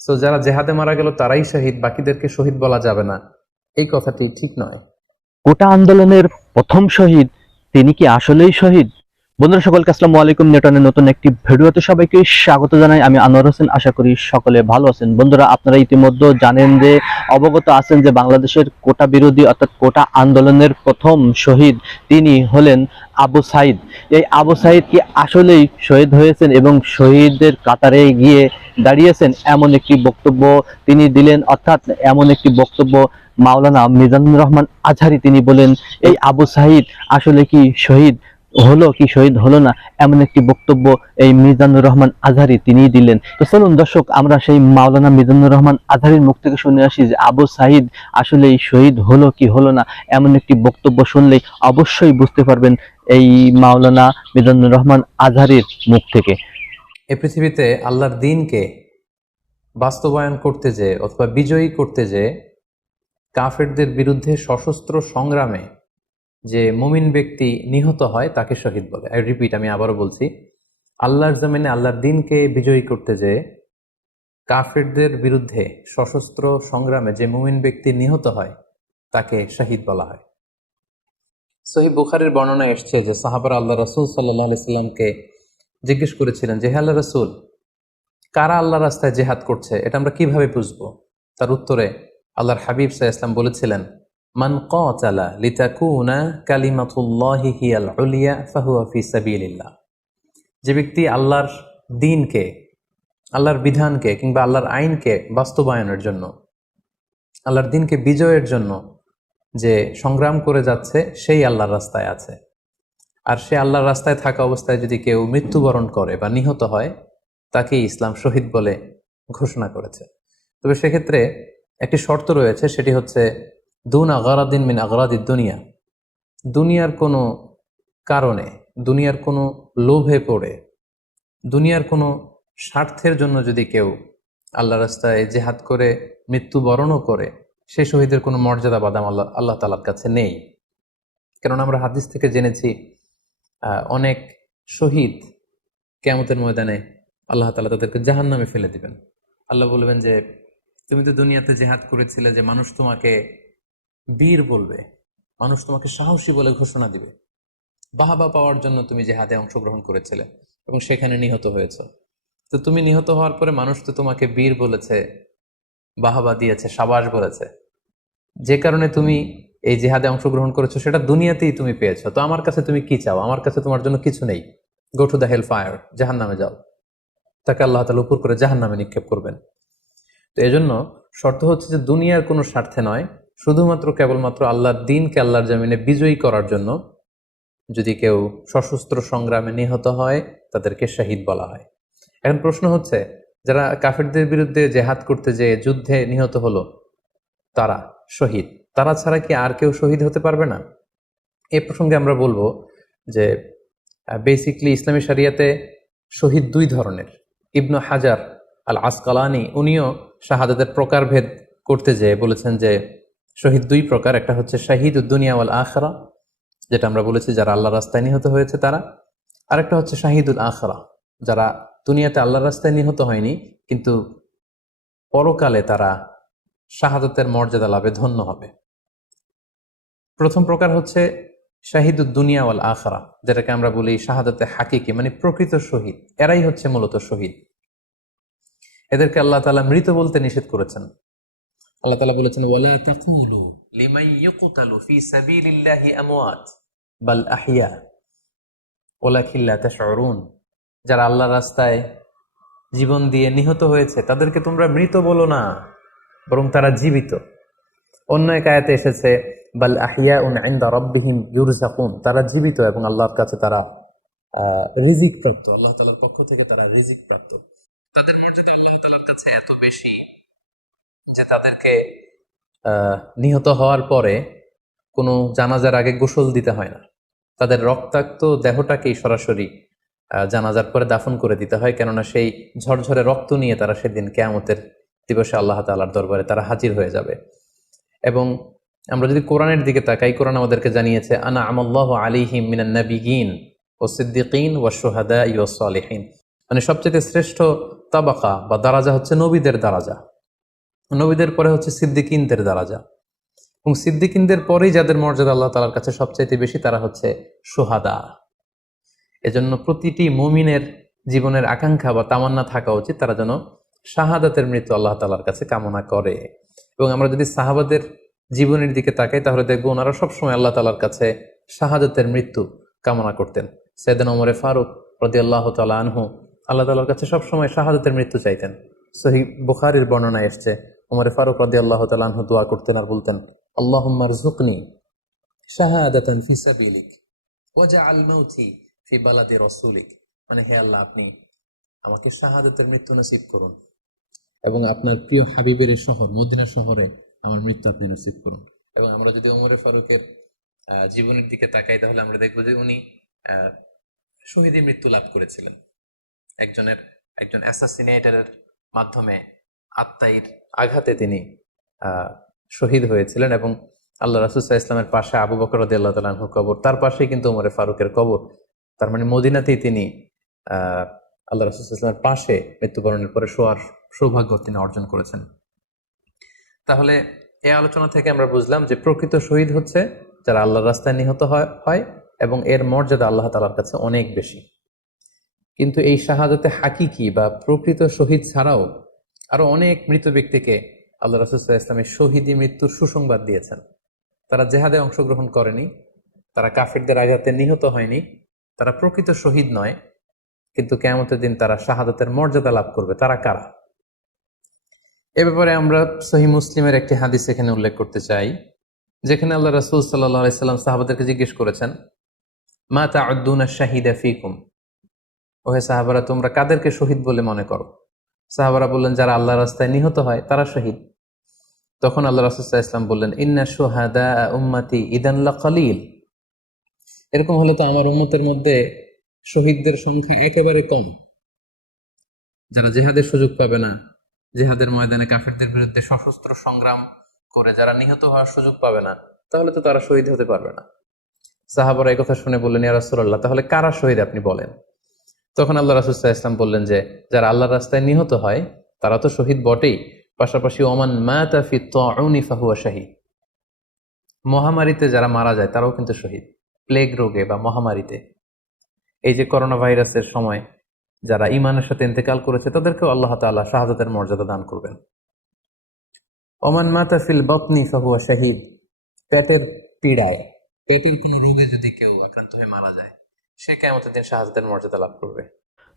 তো যারা জেহাদে মারা গেল, তারাই শহীদ, বাকিদেরকে শহীদ বলা যাবে না। এই কথাটি ঠিক নয়। কোটা আন্দোলনের প্রথম শহীদ, তিনি কি আসলেই শহীদ? বন্ধুরা, সকলকে আসসালামু আলাইকুম। নিউটনের নতুন একটি ভিডিওতে সবাইকে স্বাগত জানাই। আমি আনোয়ার হোসেন। আশা করি সকলে ভালো আছেন। বন্ধুরা, আপনারা ইতিমধ্যে জানেন যে, অবগত আছেন যে, বাংলাদেশের কোটা বিরোধী অর্থাৎ কোটা আন্দোলনের প্রথম শহীদ তিনি হলেন আবু সাইদ। এই আবু সাইদ কি আসলেই শহীদ হয়েছেন এবং শহীদদের কাতারে গিয়ে দাঁড়িয়েছেন এমন একটি বক্তব্য তিনি দিলেন, অর্থাৎ এমন একটি বক্তব্য মাওলানা মিজানুর রহমান আজহারি তিনি বলেন, এই আবু সাহিদ আসলে কি শহীদ হলো কি শহীদ হলো না? এমন একটি বক্তব্য এই মিজানুর রহমান আজহারি তিনি দিলেন। তো চলুন দর্শক, আমরা সেই মাওলানা মিজানুর রহমান আজহারির মুখ থেকে শুনে আসি যে আবু সাহিদ আসলে শহীদ হলো কি হলো না, এমন একটি বক্তব্য শুনলেই অবশ্যই বুঝতে পারবেন এই মাওলানা মিজানুর রহমান আজহারির মুখ থেকে। এ পৃথিবীতে আল্লাহর দিনকে বাস্তবায়ন করতে যে অথবা বিজয়ী করতে যে কাফেরদের বিরুদ্ধে সশস্ত্র সংগ্রামে যে মুমিন ব্যক্তি নিহত হয়, তাকে শহীদ বলে। আই রিপিট আমি আবারও বলছি, আল্লাহর জমিনে আল্লাহর দিনকে বিজয়ী করতে যে কাফেরদের বিরুদ্ধে সশস্ত্র সংগ্রামে যে মুমিন ব্যক্তি নিহত হয়, তাকে শহীদ বলা হয়। সহি বুখারের বর্ণনা এসছে যে সাহাবার আল্লাহ রসুল সাল্লাহ সাল্লামকে জিজ্ঞেস করেছিলেন যে, হে আল্লাহ রসুল, কারা আল্লাহ রাস্তায় জেহাদ করছে? এটা আমরা কীভাবে বুঝব? তার উত্তরে আল্লাহর হাবিব সাহা ইসলাম বলেছিলেন, মান কালা যে ব্যক্তি আল্লাহর দিনকে, আল্লাহর বিধানকে কিংবা আল্লাহর আইনকে বাস্তবায়নের জন্য, আল্লাহর দিনকে বিজয়ের জন্য যে সংগ্রাম করে যাচ্ছে, সেই আল্লাহর রাস্তায় আছে। আর সে আল্লাহর রাস্তায় থাকা অবস্থায় যদি কেউ মৃত্যুবরণ করে বা নিহত হয় তাকে ইসলাম শহীদ বলে ঘোষণা করেছে। তবে সেক্ষেত্রে একটি শর্ত রয়েছে, সেটি হচ্ছে, দুন আগারাদিন মিন আগারাদিদ দুনিয়া। দুনিয়ার কোনো কারণে, দুনিয়ার কোনো লোভে পড়ে, দুনিয়ার কোনো স্বার্থের জন্য যদি কেউ আল্লাহ রাস্তায় জেহাদ করে, মৃত্যুবরণও করে, সে শহীদের কোনো মর্যাদা বাদাম আল্লাহ আল্লাহ তালার কাছে নেই। কেননা আমরা হাদিস থেকে জেনেছি অনেক শহীদ কেমতের ময়দানে আল্লাহ তালা তাদেরকে জাহান নামে ফেলে দিবেন। আল্লাহ বলবেন যে, তুমি তো দুনিয়াতে জেহাদ করেছিলে যে মানুষ তোমাকে বীর বলবে, মানুষ তোমাকে সাহসী বলে ঘোষণা দিবে। বাহাবা পাওয়ার জন্য তুমি জেহাদে অংশগ্রহণ করেছিলে এবং সেখানে নিহত হয়েছ। তো তুমি নিহত হওয়ার পরে মানুষ তো তোমাকে বীর বলেছে, বাহাবা দিয়েছে, সাবাস বলেছে। যে কারণে তুমি এই জেহাদে অংশগ্রহণ করেছ, সেটা দুনিয়াতেই তুমি পেয়েছ। তো আমার কাছে তুমি কি চাও? আমার কাছে তোমার জন্য কিছু নেই। Go to the hell fire জাহান নামে যাও। তাকে আল্লাহ তালা উপর করে জাহান নামে নিক্ষেপ করবেন। তো এজন্য শর্ত হচ্ছে যে দুনিয়ার কোনো স্বার্থে নয়, শুধুমাত্র কেবলমাত্র আল্লাহর দিনকে আল্লাহর জামিনে বিজয়ী করার জন্য যদি কেউ সশস্ত্র সংগ্রামে নিহত হয়, তাদেরকে শহীদ বলা হয়। এখন প্রশ্ন হচ্ছে, যারা কাফেরদের বিরুদ্ধে জেহাদ করতে যে যুদ্ধে নিহত হলো, তারা শহীদ? তারা ছাড়া কি আর কেউ শহীদ হতে পারবে না? এ প্রসঙ্গে আমরা বলব যে বেসিকলি ইসলামী শরিয়াতে শহীদ দুই ধরনের। ইবনু হাজার আল আসকালানি উনিও শাহাদাতের প্রকারভেদ করতে যেয়ে বলেছেন যে, শহীদ দুই প্রকার, একটা হচ্ছে শাহিদ উদ্দুনিয়া ওয়াল আখরা, যেটা আমরা বলেছি যারা আল্লাহ রাস্তায় নিহত হয়েছে তারা, আরেকটা হচ্ছে শাহিদুল আখরা, যারা দুনিয়াতে আল্লাহ রাস্তায় নিহত হয়নি, কিন্তু পরকালে তারা শাহাদতের মর্যাদা লাভে ধন্য হবে। প্রথম প্রকার হচ্ছে শাহিদুদ দুনিয়া আখরা, যেটাকে আমরা বলি শাহাদতে হাকিকি মানে প্রকৃত শহীদ। এরাই হচ্ছে মূলত শহীদ। এদেরকে আল্লাহ তালা মৃত বলতে নিষেধ করেছেন। আল্লাহ তাআলা বলেছেন, ওয়ালা তাকুলু লিমান ইউকতালু ফি সাবিলিল্লাহি আমওয়াত বাল আহইয়া ওয়ালাকিন লা তাশউরুন। যারা আল্লাহর রাস্তায় জীবন দিয়ে নিহত হয়েছে, তাদেরকে তোমরা মৃত বলো না, বরং তারা জীবিত। অন্য এক আয়াতে এসেছে বাল আহিয়া উন ইনদা রাব্বিহিম ইউরজাকুন তারা জীবিত এবং আল্লাহর কাছে তারা রিজিক প্রাপ্ত। আল্লাহ তালার পক্ষ থেকে তারা রিজিক প্রাপ্ত। তাদের মর্যাদা আল্লাহ তাআলার কাছে এত বেশি যে তাদেরকে নিহত হওয়ার পরে কোনো জানাজার আগে গোসল দিতে হয় না। তাদের রক্তাক্ত দেহটাকেই সরাসরি জানাজার পরে দাফন করে দিতে হয়। কেননা সেই ঝরঝরে রক্ত নিয়ে তারা সেদিন কেয়ামতের দিবসে আল্লাহ তাআলার দরবারে তারা হাজির হয়ে যাবে। এবং আমরা যদি কোরআনের দিকে তাকাই, কোরআন আমাদেরকে জানিয়েছে, আনা আমল্লাহ আলিহিম মিনান নবিগিন ও সিদ্দিকিন ও সোহাদা ইউ সালেহীন। মানে সবচেয়ে শ্রেষ্ঠ তাবাকা বা দারাজা হচ্ছে নবীদের দারাজা। নবীদের পরে হচ্ছে সিদ্দিকিনদের দারাজা। এবং সিদ্দিকিনদের পরেই যাদের মর্যাদা আল্লাহ তালার কাছে সবচাইতে বেশি, তারা হচ্ছে সোহাদা এজন্য প্রতিটি মুমিনের জীবনের আকাঙ্ক্ষা বা তামান্না থাকা উচিত, তারা যেন শাহাদাতের মৃত্যু আল্লাহ তালার কাছে কামনা করে। এবং আমরা যদি সাহাবাদের জীবনের দিকে তাকাই, তাহলে দেখব ওনারা সবসময় আল্লাহ তালার কাছে শাহাদাতের মৃত্যু কামনা করতেন। সেদিন ওমরে ফারুক রদি আল্লাহ তালা আনহু আল্লাহ তালার কাছে সবসময় শাহাদাতের মৃত্যু চাইতেন। সহি বুখারির বর্ণনা এসছে, ওমরে ফারুক রদি আল্লাহ তালা আনহু দোয়া করতেন আর বলতেন আল্লাহ জুকনি শাহাদাতান মানে হে আল্লাহ, আপনি আমাকে শাহাদাতের মৃত্যু নসিব করুন। এবং আপনার প্রিয় হাবিবের শহর, মদিনা শহরে আমার মৃত্যু আপনি নসিব করুন। এবং আমরা যদি ওমরে ফারুকের জীবনের দিকে তাকাই তাহলে আমরা দেখব যে উনি আহ, শহীদী মৃত্যু লাভ করেছিলেন। একজনের একজন অ্যাসাসিনেটারের মাধ্যমে আত্মাইর আঘাতে তিনি শহীদ হয়েছিলেন এবং আল্লাহ রাসুসাহ ইসলামের পাশে আবু বকর রদি আল্লাহ তালাহ কবর তার পাশেই কিন্তু ওমরে ফারুকের কবর। তার মানে মদিনাতেই তিনি আল্লাহ রাসুল ইসলামের পাশে মৃত্যুবরণের পরে শোয়ার সৌভাগ্য তিনি অর্জন করেছেন। তাহলে এই আলোচনা থেকে আমরা বুঝলাম যে প্রকৃত শহীদ হচ্ছে যারা আল্লাহর রাস্তায় নিহত হয় এবং এর মর্যাদা আল্লাহ তালার কাছে অনেক বেশি। কিন্তু এই শাহাদাতে হাকিকি বা প্রকৃত শহীদ ছাড়াও আরও অনেক মৃত ব্যক্তিকে আল্লাহ রাসুল্লাহ ইসলামের শহীদি মৃত্যুর সুসংবাদ দিয়েছেন। তারা জেহাদে অংশগ্রহণ করেনি, তারা কাফিরদের আঘাতে নিহত হয়নি, তারা প্রকৃত শহীদ নয়, কিন্তু কেমতের দিন তারা শাহাদাতের মর্যাদা লাভ করবে। তারা কারা? এ ব্যাপারে আমরা সহি মুসলিমের একটি হাদিস এখানে উল্লেখ করতে চাই, যেখানে আল্লাহ রাসুল সাল্লাহ সাল্লাম সাহাবাদেরকে জিজ্ঞেস করেছেন, মা তাউদ্দুনা শাহিদা ফিকুম? ওহে সাহাবারা, তোমরা কাদেরকে শহীদ বলে মনে করো? সাহাবারা বললেন, যারা আল্লাহ রাস্তায় নিহত হয়, তারা শহীদ। তখন আল্লাহ রাসুল্লাহ ইসলাম বললেন, ইন্না সোহাদা উম্মাতি ইদান্লা কালিল। এরকম হলে তো আমার উম্মতের মধ্যে শহীদদের সংখ্যা একেবারে কম। যারা জেহাদের সুযোগ পাবে না জেহাদের ময়দানে কাফেরদের বিরুদ্ধে সশস্ত্র সংগ্রাম করে যারা নিহত হওয়ার সুযোগ পাবে না, তাহলে তো তারা শহীদ হতে পারবে না। সাহাবারা এই কথা শুনে বললেন, ইয়া রাসূলুল্লাহ, তাহলে কারা শহীদ আপনি বলেন? তখন আল্লাহ রাসুল্লাহ ইসলাম বললেন যে, যারা আল্লাহর রাস্তায় নিহত হয়, তারা তো শহীদ বটেই। পাশাপাশি ওমান মাতা ফি তাউনি ফাহুয়া মহামারীতে যারা মারা যায়, তারাও কিন্তু শহীদ। প্লেগ রোগে বা মহামারীতে। এই যে করোনা ভাইরাসের সময় যারা ইমানের সাথে ইন্তেকাল করেছে, তাদেরকেও আল্লাহ তাল্লাহ শাহাদাতের মর্যাদা দান করবেন। ওমান মাতা ফিল বতনি ফাহুয়া শাহিদ, পেটের পীড়ায়। পেটের কোন রোগে যদি কেউ আক্রান্ত হয়ে মারা যায়, সে কেমন দিন শাহাদাতের মর্যাদা লাভ করবে।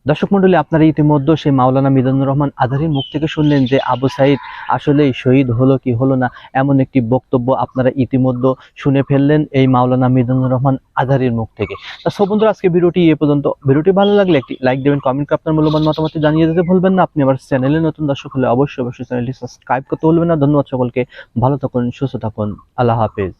দর্শক মন্ডলী আপনারা ইতিমধ্যে সেই মাওলানা মিজানুর রহমান আধারির মুখ থেকে শুনলেন যে আবু সাইদ আসলেই শহীদ হলো কি হলো না, এমন একটি বক্তব্য আপনারা ইতিমধ্যে শুনে ফেললেন এই মাওলানা মিজানুর রহমান আধারির মুখ থেকে। তা সব বন্ধুরা, আজকে ভিডিওটি এ পর্যন্ত। ভিডিওটি ভালো লাগলে একটি লাইক দেবেন কমেন্ট করে আপনার মূল্যবান মতামত জানিয়ে দিতে ভুলবেন না। আপনি আমার চ্যানেলে নতুন দর্শক হলে অবশ্যই অবশ্যই চ্যানেলটি সাবস্ক্রাইব করতে ভুলবেন না। ধন্যবাদ সকলকে। ভালো থাকুন, সুস্থ থাকুন। আল্লাহ হাফেজ।